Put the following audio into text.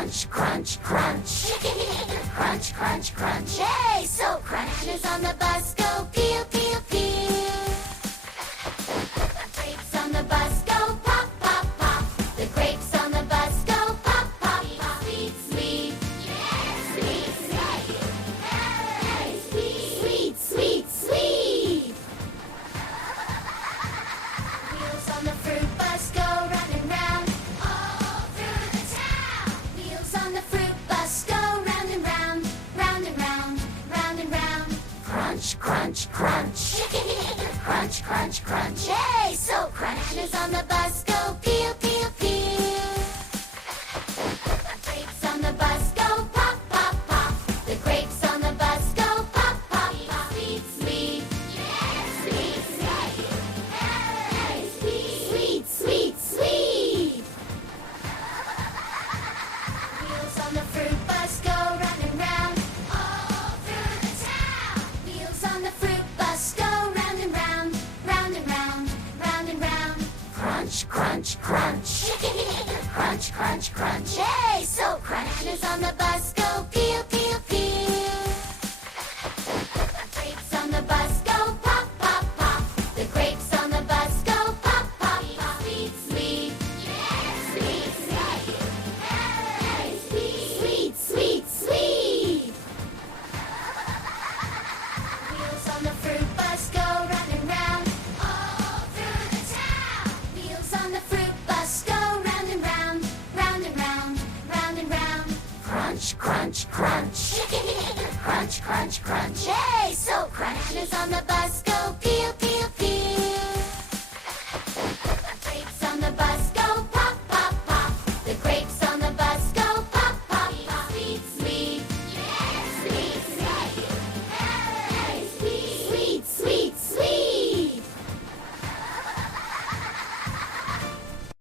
Crunch, crunch, crunch. Crunch, crunch, crunch. Yay, so crunch. Bananas on the bus go peel, peel, peel. Grapes on the bus go pop, pop, pop. The grapes on the bus go pop, pop, pop. Sweet, sweet. Sweet, sweet. Sweet, sweet, sweet. Wheels on the fruit bus go round and round. All through the town. Wheels on the fruit bus go round and round. Round and round, round and round. Crunch, crunch, crunch. Crunch, crunch, crunch. Yay, so crunch. Bananas on the bus go peel, peel, peel. Grapes on the bus go pop, pop, pop. The grapes on the bus go pop, pop, pop. Sweet, sweet. Sweet, sweet. Sweet, sweet, sweet. Wheels on the fruit bus go round and round. All through the town. Wheels on the fruit bus go round and round. Round and round, round and round. Crunch, crunch, crunch. Crunch, crunch, crunch. Yay, so crunch. Bananas on the bus go